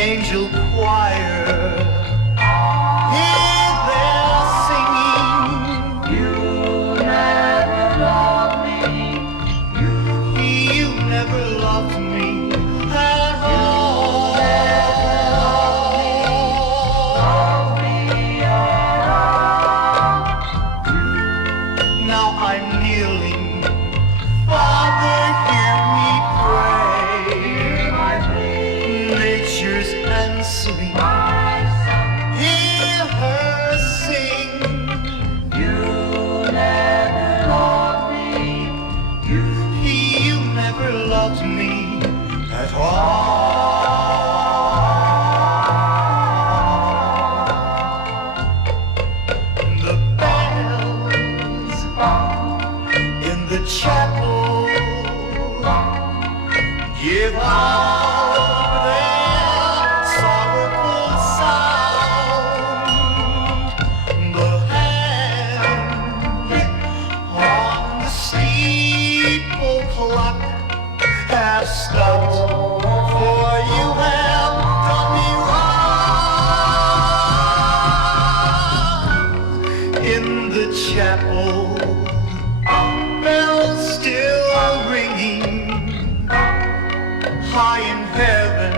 angel choir. Hear their singing. You never loved me. You never loved me at all. Now I'm kneeling. Father, hear me pray. Nature's answering. Hear her sing. You never loved me. You never loved me at all. The bells in the chapel give out their sorrowful sound. The hands on the steeple clock have stopped, for you have done me wrong. In the chapel, bells still ringing. High in heaven,